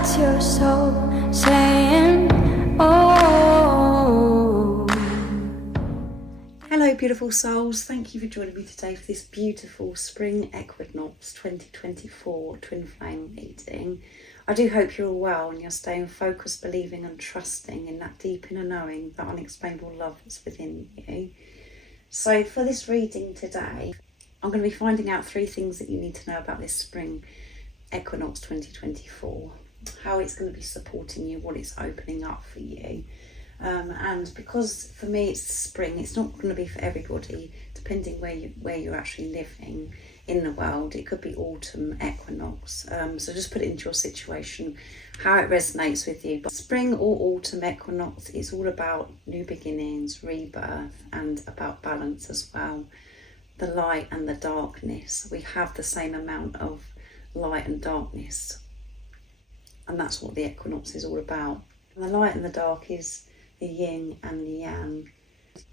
That's your soul saying, oh. Hello beautiful souls, thank you for joining me today for this beautiful Spring Equinox 2024 Twin Flame reading. I do hope you're all well and you're staying focused, believing and trusting in that deep inner knowing, that unexplainable love that's within you. So for this reading today, I'm going to be finding out 3 things that you need to know about this Spring Equinox 2024. How it's going to be supporting you, what it's opening up for you. And because for me it's spring, it's not going to be for everybody, depending where you're actually living in the world. It could be autumn equinox, so just put it into your situation, how it resonates with you. But spring or autumn equinox is all about new beginnings, rebirth, and about balance as well. The light and the darkness, we have the same amount of light and darkness, and that's what the equinox is all about. And the light and the dark is the yin and the yang,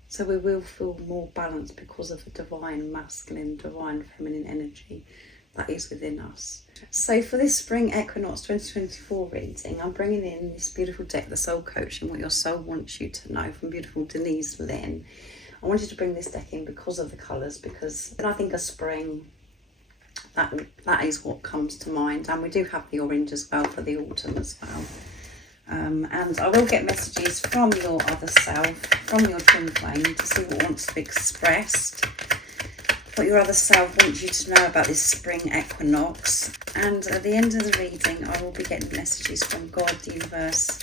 so we will feel more balanced because of the divine masculine, divine feminine energy that is within us. So for this Spring Equinox 2024 reading, I'm bringing in this beautiful deck, the Soul Coaching, What Your Soul Wants You to Know, from beautiful Denise Lynn. I wanted to bring this deck in because of the colours, because when I think of spring, that is what comes to mind. And we do have the orange as well for the autumn as well. And I will get messages from your other self, from your twin flame, to see what wants to be expressed, what your other self wants you to know about this spring equinox. And at the end of the reading, I will be getting messages from God, the universe,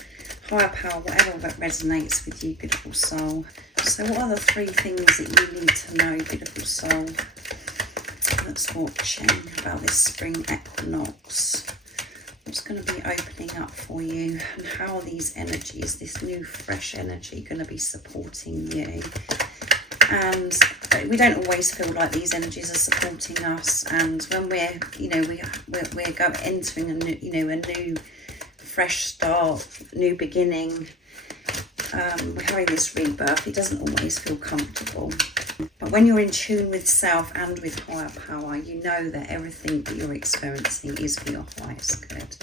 higher power, whatever that resonates with you, beautiful soul. So what are the 3 things that you need to know, beautiful soul, that's watching about this spring equinox? What's going to be opening up for you, and how are these energies, this new fresh energy, going to be supporting you? And we don't always feel like these energies are supporting us, and when we're entering a new, a new fresh start, new beginning, we're having this rebirth, it doesn't always feel comfortable. But when you're in tune with self and with higher power, you know that everything that you're experiencing is for your highest good.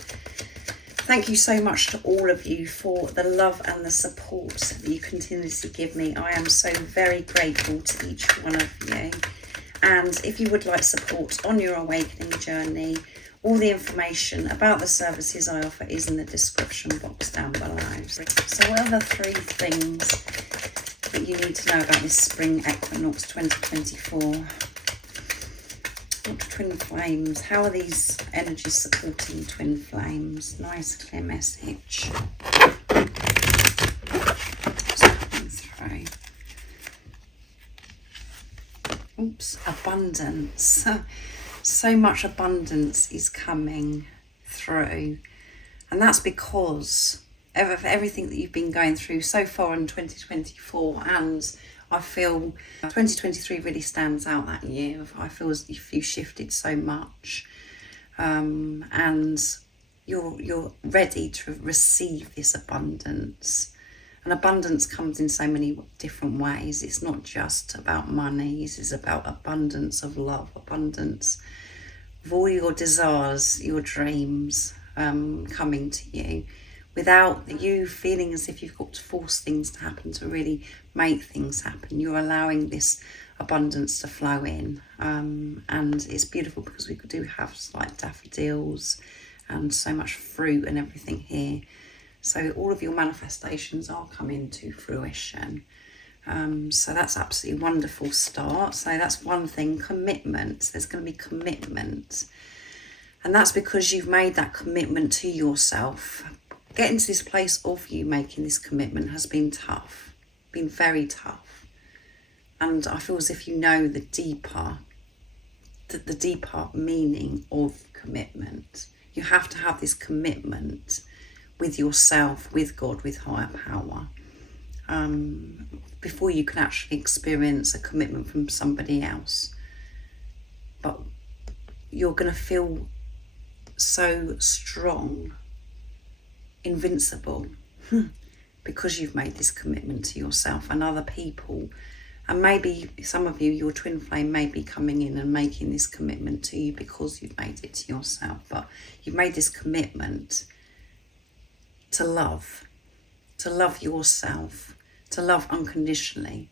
Thank you so much to all of you for the love and the support that you continuously give me. I am so very grateful to each one of you. And if you would like support on your awakening journey, all the information about the services I offer is in the description box down below. So what are the 3 things that you need to know about this Spring Equinox 2024? What twin flames? How are these energies supporting twin flames? Nice clear message. What's coming through? Oops, abundance. So much abundance is coming through, and that's because of everything that you've been going through so far in 2024, and I feel 2023 really stands out that year. I feel as if you shifted so much, and you're ready to receive this abundance. And abundance comes in so many different ways. It's not just about money. It's about abundance of love, abundance of all your desires, your dreams coming to you, without you feeling as if you've got to force things to happen to really make things happen. You're allowing this abundance to flow in. And it's beautiful because we do have like daffodils and so much fruit and everything here. So all of your manifestations are coming to fruition. So that's absolutely wonderful start. So that's one thing, commitment. There's going to be commitment. And that's because you've made that commitment to yourself. Getting to this place of you making this commitment has been tough, been very tough. And I feel as if you know the deeper meaning of commitment. You have to have this commitment with yourself, with God, with higher power, before you can actually experience a commitment from somebody else. But you're going to feel so strong, invincible, because you've made this commitment to yourself and other people. And maybe some of you, your twin flame may be coming in and making this commitment to you because you've made it to yourself. But you've made this commitment to love yourself, to love unconditionally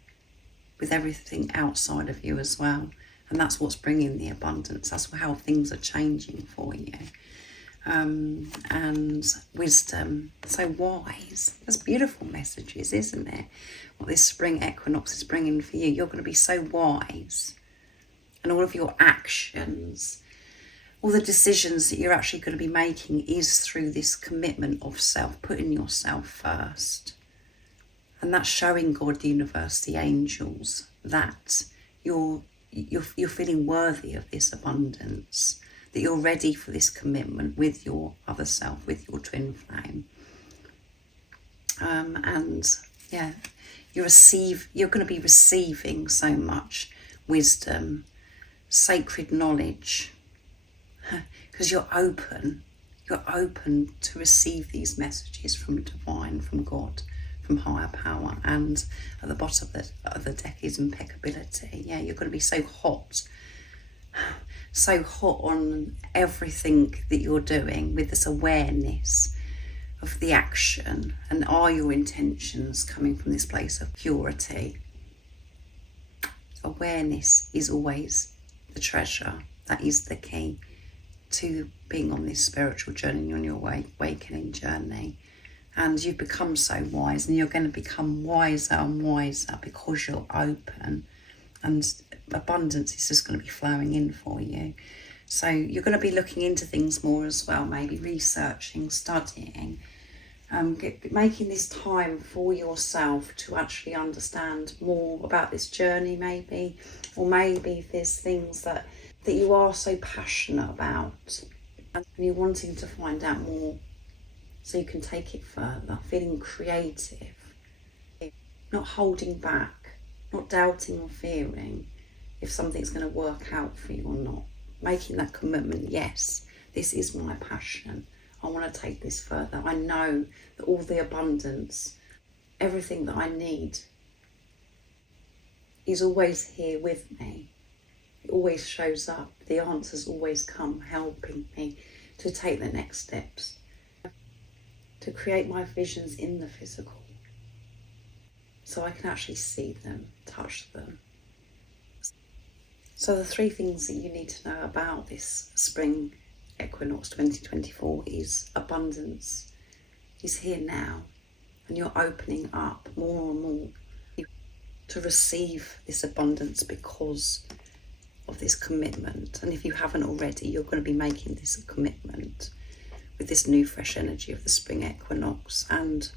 with everything outside of you as well. And that's what's bringing the abundance. That's how things are changing for you. And wisdom, so wise. That's beautiful messages, isn't it? What this spring equinox is bringing for you. You're going to be so wise. And all of your actions, all the decisions that you're actually going to be making is through this commitment of self, putting yourself first. And that's showing God, the universe, the angels, that you're feeling worthy of this abundance, that you're ready for this commitment with your other self, with your twin flame. And yeah, you're going to be receiving so much wisdom, sacred knowledge, because you're open to receive these messages from divine, from God, from higher power. And at the bottom of the deck is impeccability. Yeah, you're going to be so hot on everything that you're doing, with this awareness of the action. And are your intentions coming from this place of purity? Awareness is always the treasure. That is the key to being on this spiritual journey, on your awakening journey. And you've become so wise, and you're going to become wiser and wiser because you're open, and abundance is just going to be flowing in for you. So you're going to be looking into things more as well, maybe researching, studying, making this time for yourself to actually understand more about this journey, maybe. Or maybe there's things that you are so passionate about and you're wanting to find out more so you can take it further, feeling creative, not holding back, not doubting or fearing if something's going to work out for you or not. Making that commitment, yes, this is my passion. I want to take this further. I know that all the abundance, everything that I need is always here with me. It always shows up. The answers always come, helping me to take the next steps, to create my visions in the physical, so I can actually see them, touch them. So the 3 things that you need to know about this spring equinox 2024 is abundance is here now, and you're opening up more and more to receive this abundance because of this commitment. And if you haven't already, you're going to be making this a commitment with this new fresh energy of the spring equinox, and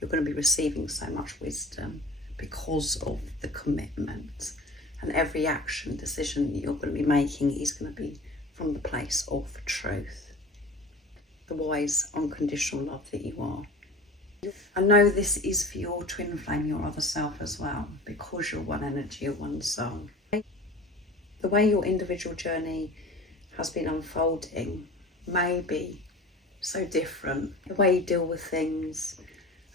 you're going to be receiving so much wisdom because of the commitment. And every action, decision that you're going to be making is going to be from the place of truth, the wise, unconditional love that you are. I know this is for your twin flame, your other self as well, because you're one energy, you're one soul. The way your individual journey has been unfolding may be so different, the way you deal with things,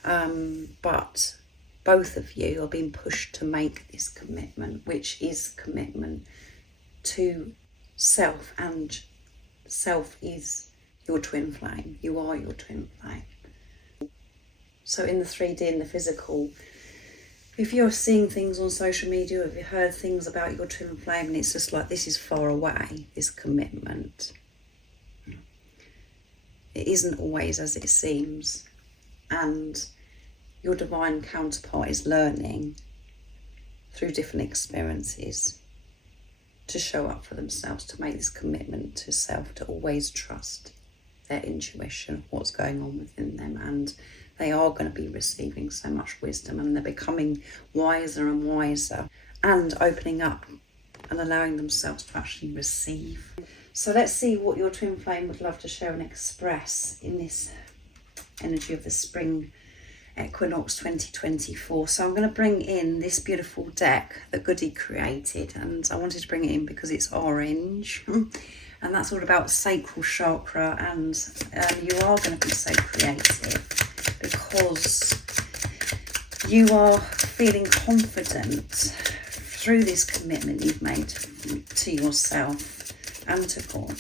but both of you are being pushed to make this commitment, which is commitment to self, and self is your twin flame. You are your twin flame. So in the 3D, in the physical, if you're seeing things on social media, or if you've heard things about your twin flame and it's just like, this is far away, this commitment, it isn't always as it seems. And your divine counterpart is learning through different experiences to show up for themselves, to make this commitment to self, to always trust their intuition, what's going on within them. And they are going to be receiving so much wisdom, and they're becoming wiser and wiser and opening up and allowing themselves to actually receive. So let's see what your twin flame would love to share and express in this energy of the spring equinox 2024. So I'm going to bring in this beautiful deck that Goody created, and I wanted to bring it in because it's orange and that's all about sacral chakra. And you are going to be so creative because you are feeling confident through this commitment you've made to yourself and to God.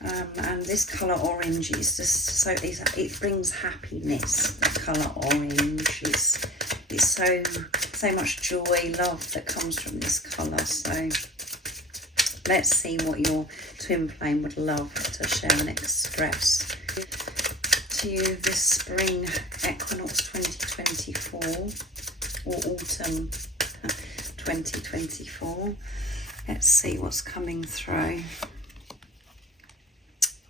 And this colour orange is just so, it brings happiness. The colour orange is so much joy, love that comes from this colour. So let's see what your twin flame would love to share and express to you this spring equinox 2024 or autumn 2024. Let's see what's coming through.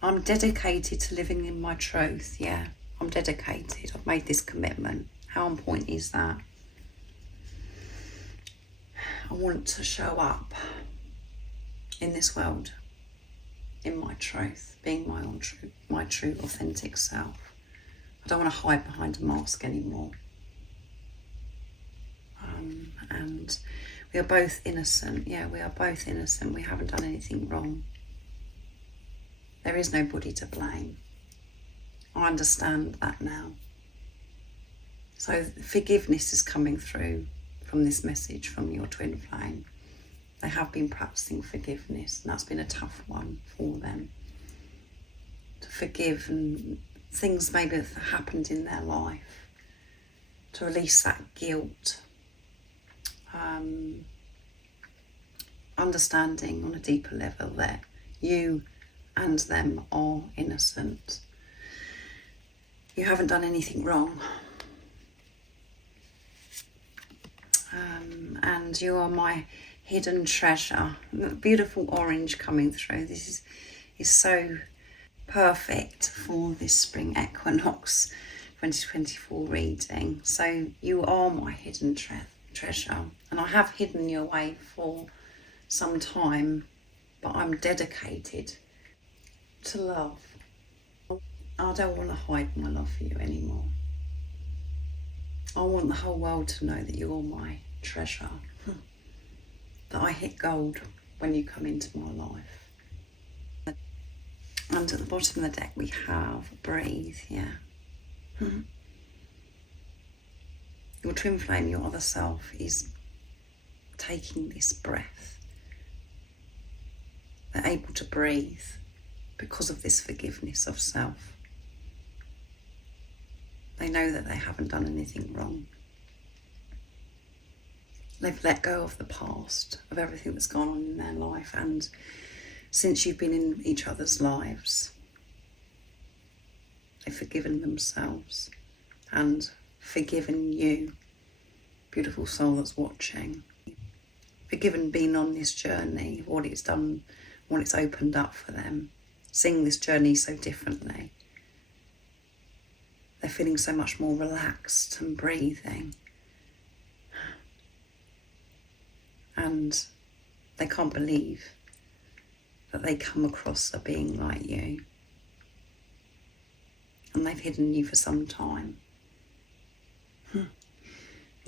I'm dedicated to living in my truth. Yeah, I'm dedicated. I've made this commitment. How on point is that? I want to show up in this world in my truth, being my true authentic self. I don't want to hide behind a mask anymore. And we are both innocent. Yeah, we are both innocent. We haven't done anything wrong. There is nobody to blame. I understand that now. So forgiveness is coming through from this message from your twin flame. They have been practicing forgiveness, and that's been a tough one for them. To forgive and things maybe have happened in their life. To release that guilt. Understanding on a deeper level that you and them are innocent. You haven't done anything wrong. And you are my hidden treasure. Beautiful orange coming through. This is so perfect for this spring equinox 2024 reading. So you are my hidden treasure. And I have hidden you away for some time, but I'm dedicated to love. I don't want to hide my love for you anymore. I want the whole world to know that you're my treasure, that I hit gold when you come into my life. And at the bottom of the deck we have breathe, yeah. Your twin flame, your other self, is taking this breath. They're able to breathe because of this forgiveness of self. They know that they haven't done anything wrong. They've let go of the past, of everything that's gone on in their life, and since you've been in each other's lives, they've forgiven themselves and forgiven you, beautiful soul that's watching. Forgiven being on this journey, what it's done, what it's opened up for them, seeing this journey so differently. They're feeling so much more relaxed and breathing. And they can't believe that they come across a being like you. And they've hidden you for some time. And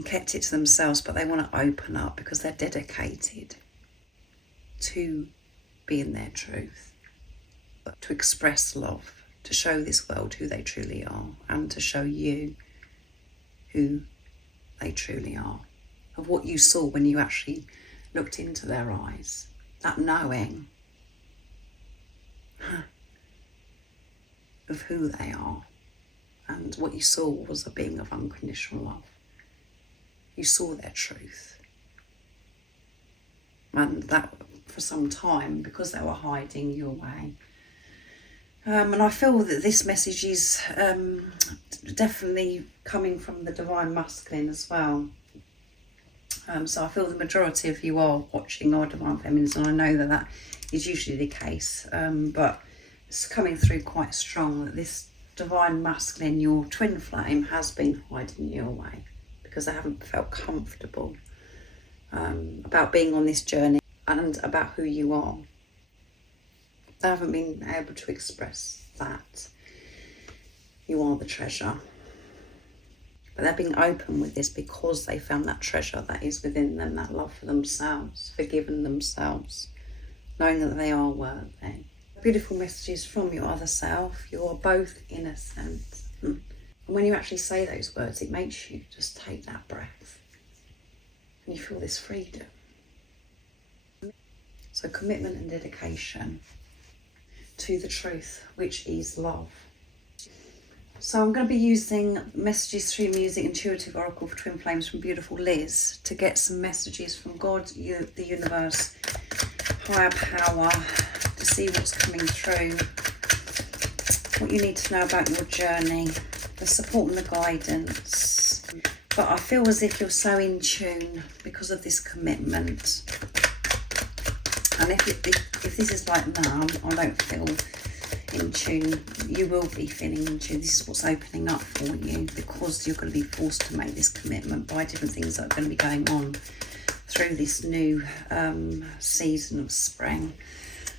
kept it to themselves, but they want to open up because they're dedicated to being their truth, to express love, to show this world who they truly are, and to show you who they truly are, of what you saw when you actually looked into their eyes, that knowing of who they are. And what you saw was a being of unconditional love. You saw their truth. And that for some time, because they were hiding you away. And I feel that this message is definitely coming from the divine masculine as well. So I feel the majority of you are watching our divine feminines, and I know that that is usually the case. But it's coming through quite strong that this divine masculine, your twin flame, has been hiding you away because they haven't felt comfortable about being on this journey and about who you are. They haven't been able to express that you are the treasure. But they're being open with this because they found that treasure that is within them, that love for themselves, forgiven themselves, knowing that they are worthy. Beautiful messages from your other self. You are both innocent. And when you actually say those words, it makes you just take that breath. And you feel this freedom. So commitment and dedication to the truth, which is love. So I'm going to be using messages through music, intuitive oracle for twin flames from beautiful Liz to get some messages from God, the universe, higher power, to see what's coming through, what you need to know about your journey, the support and the guidance. But I feel as if you're so in tune because of this commitment. And if this is like now, I don't feel in tune, you will be feeling in tune. This is what's opening up for you, because you're going to be forced to make this commitment by different things that are going to be going on through this new season of spring.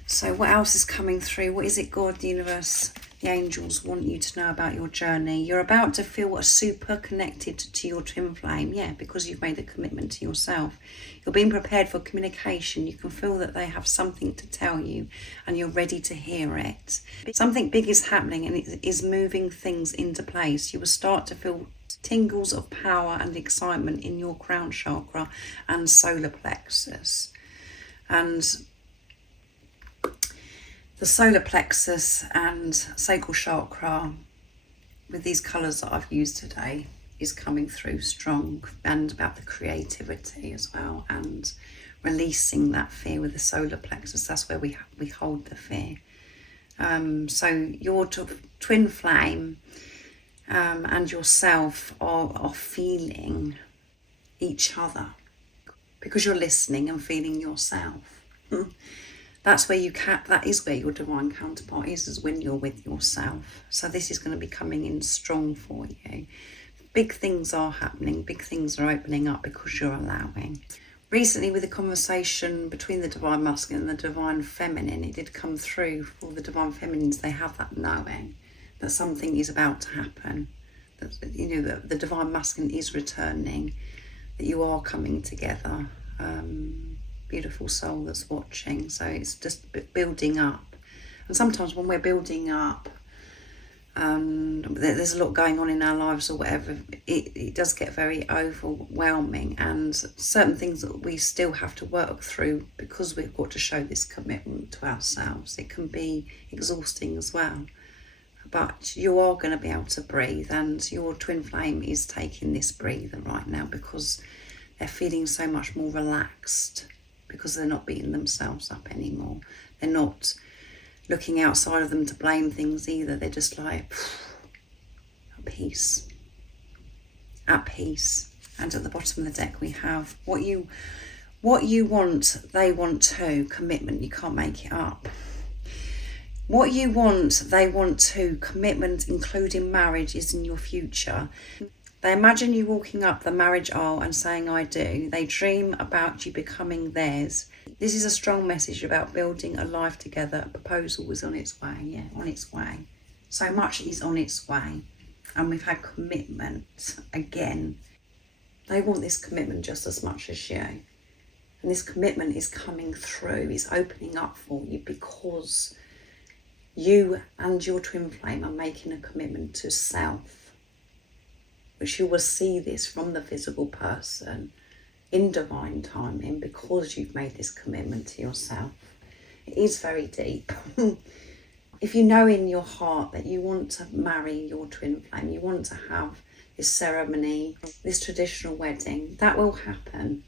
So what else is coming through? What is it God, the universe, the angels want you to know about your journey? You're about to feel super connected to your twin flame, yeah, because you've made a commitment to yourself. You're being prepared for communication. You can feel that they have something to tell you and you're ready to hear it. Something big is happening and it is moving things into place. You will start to feel tingles of power and excitement in your crown chakra and solar plexus. And the solar plexus and sacral chakra, with these colours that I've used today, is coming through strong, and about the creativity as well, and releasing that fear with the solar plexus. That's where we hold the fear. So your twin flame and yourself are feeling each other because you're listening and feeling yourself. That is where your divine counterpart is when you're with yourself. So this is going to be coming in strong for you. Big things are happening, big things are opening up because you're allowing. Recently, with the conversation between the divine masculine and the divine feminine, it did come through for the divine feminines. They have that knowing that something is about to happen, that that the divine masculine is returning, that you are coming together. Beautiful soul that's watching. So it's just building up, and sometimes when we're building up and there's a lot going on in our lives or whatever, it does get very overwhelming, and certain things that we still have to work through because we've got to show this commitment to ourselves. It can be exhausting as well, but you are going to be able to breathe, and your twin flame is taking this breather right now because they're feeling so much more relaxed, because they're not beating themselves up anymore. They're not looking outside of them to blame things either. They're just like at peace. At peace. And at the bottom of the deck we have what you want, they want too. Commitment, you can't make it up. What you want, they want too. Commitment, including marriage, is in your future. They imagine you walking up the marriage aisle and saying, I do. They dream about you becoming theirs. This is a strong message about building a life together. A proposal is on its way, yeah, on its way. So much is on its way. And we've had commitment again. They want this commitment just as much as you. And this commitment is coming through, it's opening up for you because you and your twin flame are making a commitment to self, which you will see this from the visible person in divine timing because you've made this commitment to yourself. It is very deep. If you know in your heart that you want to marry your twin flame, you want to have this ceremony, this traditional wedding, that will happen.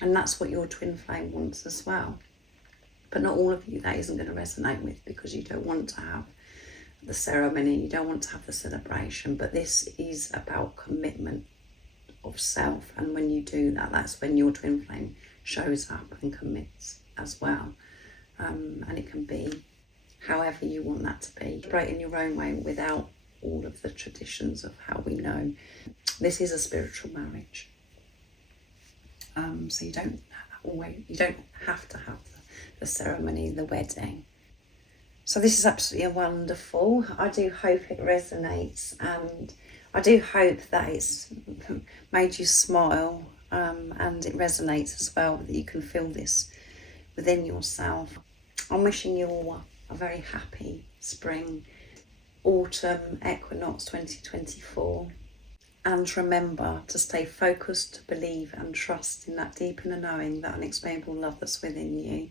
And that's what your twin flame wants as well. But not all of you that isn't going to resonate with, because you don't want to have the ceremony, you don't want to have the celebration. But this is about commitment of self, and when you do that, that's when your twin flame shows up and commits as well. And it can be however you want that to be. Celebrate in your own way without all of the traditions of how we know. This is a spiritual marriage. So you don't have to have the ceremony, the wedding. So this is absolutely wonderful. I do hope it resonates, and I do hope that it's made you smile, and it resonates as well, that you can feel this within yourself. I'm wishing you all a very happy spring, autumn, equinox 2024. And remember to stay focused, to believe and trust in that deep inner knowing, that unexplainable love that's within you.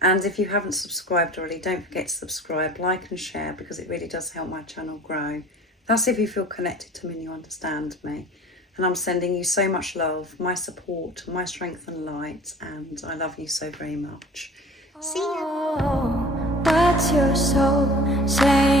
And if you haven't subscribed already, don't forget to subscribe, like and share, because it really does help my channel grow. That's if you feel connected to me and you understand me. And I'm sending you so much love, my support, my strength and light, and I love you so very much. See you. Oh, what's your soul saying?